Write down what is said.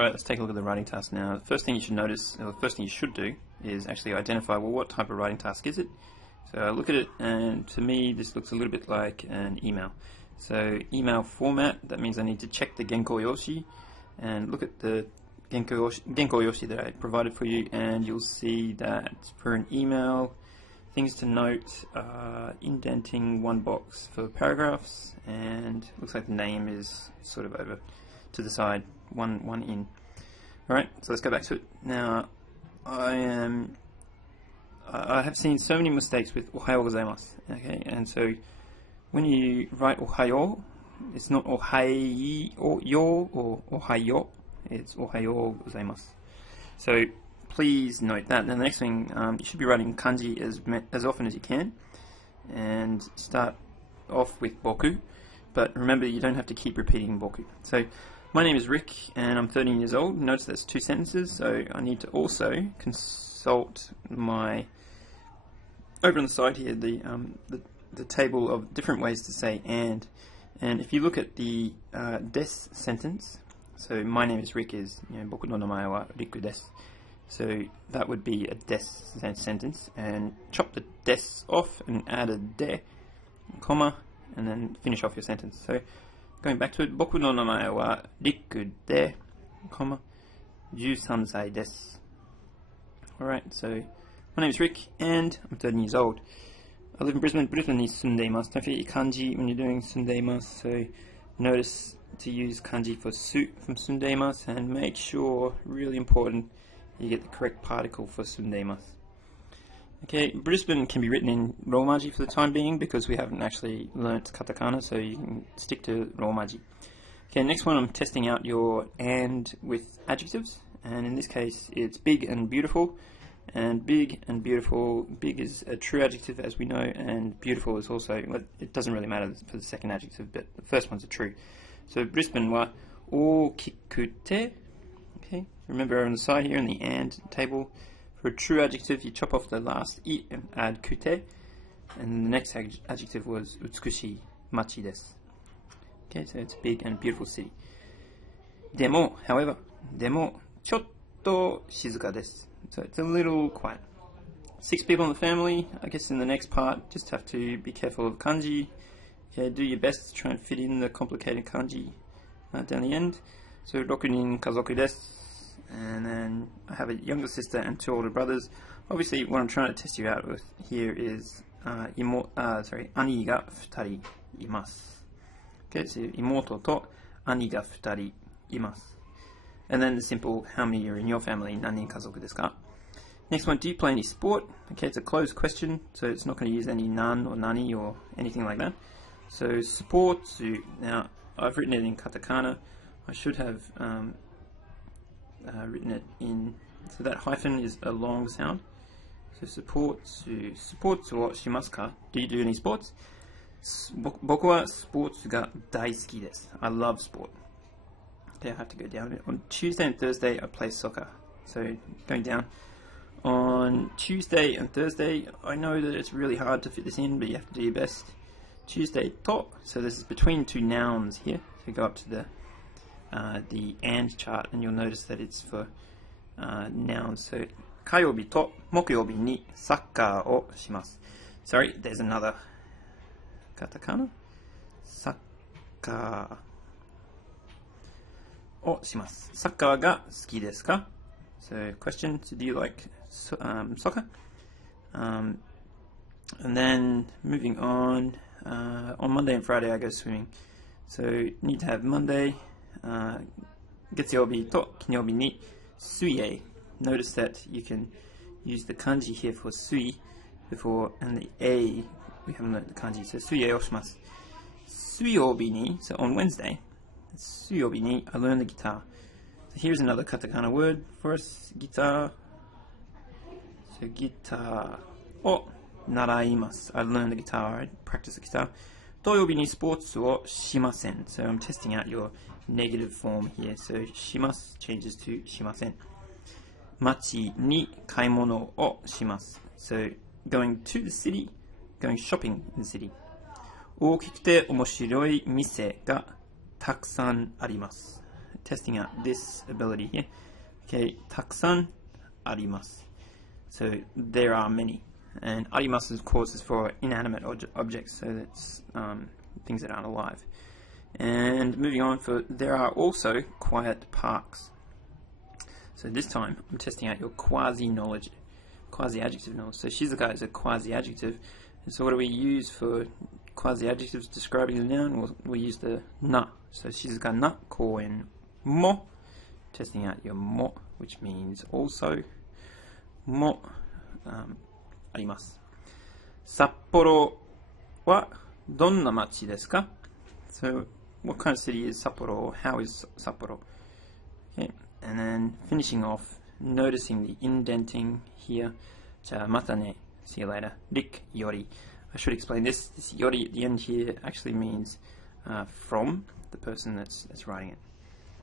Alright, let's take a look at the writing task now. The first thing you should notice, or the first thing you should do, is actually identify, well, what type of writing task is it? So I look at it, and to me this looks a little bit like an email. So email format, that means I need to check the Genko Yoshi and look at the Genko Yoshi that I provided for you, and you'll see that for an email, things to note, indenting one box for paragraphs, and looks like the name is sort of over to the side, one in. Alright, so let's go back to it. Now, I have seen so many mistakes with Ohayo gozaimasu, okay, and so when you write Ohayo, it's not Ohai or Ohayo, it's Ohayo gozaimasu. So please note that. And the next thing, you should be writing kanji as often as you can, and start off with boku, but remember you don't have to keep repeating boku. So my name is Rick and I'm 13 years old. Notice that's 2 sentences, so I need to also consult my, over on the side here, the table of different ways to say and if you look at the des sentence, so my name is Rick is, boku no namae wa Riku desu. So that would be a des sentence, and chop the des off and add a de, comma, and then finish off your sentence. So going back to it, boku no namae wa Riku de, comma, 13 歳です. Alright, so my name is Rick and I'm 13 years old. I live in Brisbane. Brisbane ni sundeimasu. Don't forget your kanji when you're doing sundeimasu. So notice to use kanji for su from sundeimasu, and make sure, really important, you get the correct particle for sundeimasu. Okay, Brisbane can be written in Romaji for the time being because we haven't actually learnt katakana, so you can stick to Romaji. Okay, next one, I'm testing out your and with adjectives, and in this case it's big and beautiful. And big and beautiful, big is a true adjective as we know, and beautiful is also, it doesn't really matter for the second adjective, but the first one's a true. So Brisbane wa okikute. Okay, remember on the side here in the and table, for a true adjective you chop off the last i and add kute, and the next adjective was utsukushii machi desu. Okay, so it's a big and beautiful city. Demo, however, demo chotto shizuka desu. So it's a little quiet. 6 people in the family. I guess in the next part, just have to be careful of kanji. Okay, do your best to try and fit in the complicated kanji down the end. So 6 人家族です. And then I have a younger sister and 2 older brothers. Obviously, what I'm trying to test you out with here is ani ga 2人います. Okay, so 妹と兄が2人います. And then the simple, how many are in your family? 何人家族ですか? Next one, do you play any sport? Okay, it's a closed question, so it's not going to use any nan or nani or anything like that. So sports, now I've written it in katakana. I should have written it in, so that hyphen is a long sound. So sports wo shimasu ka? Do you do any sports? 僕はスポーツが大好きです. I love sport. Okay, I have to go down. On Tuesday and Thursday, I play soccer. So going down. On Tuesday and Thursday, I know that it's really hard to fit this in, but you have to do your best. Tuesday, to. So this is between 2 nouns here. So go up to the and chart, and you'll notice that it's for nouns. So 火曜日と木曜日にサッカーをします. Sorry, there's another katakana. サッカーをします. サッカーが好きですか? So question, so do you like soccer? And then moving on Monday and Friday I go swimming. So need to have Monday, 月曜日と金曜日に水泳. Notice that you can use the kanji here for sui before, and the a, we haven't learned the kanji, so 水泳をします. 水曜日に, so on Wednesday, 水曜日に I learned the guitar. So here's another katakana word for us, guitar. So guitar を習います. I learned the guitar, I practice the guitar. 土曜日にスポーツをしません. So I'm testing out your negative form here. So します changes to しません. 街に買い物をします. So going to the city, going shopping in the city. 大きくて面白い店がたくさんあります. testing out this ability here. Okay, たくさんあります. So there are many. And あります, of course, is for inanimate objects, so that's things that aren't alive. And moving on, for there are also quiet parks. So this time I'm testing out your quasi-knowledge, quasi-adjective knowledge. So shizuka is a quasi-adjective. And so what do we use for quasi-adjectives describing a noun? Well, we use the na. So shizuka na koen mo. Testing out your mo, which means also. Mo あります。札幌はどんな町ですか? So, what kind of city is Sapporo? How is Sapporo? Okay, and then finishing off, noticing the indenting here. じゃあまたね. See you later. Rik Yori. I should explain this. This Yori at the end here actually means from the person that's writing it.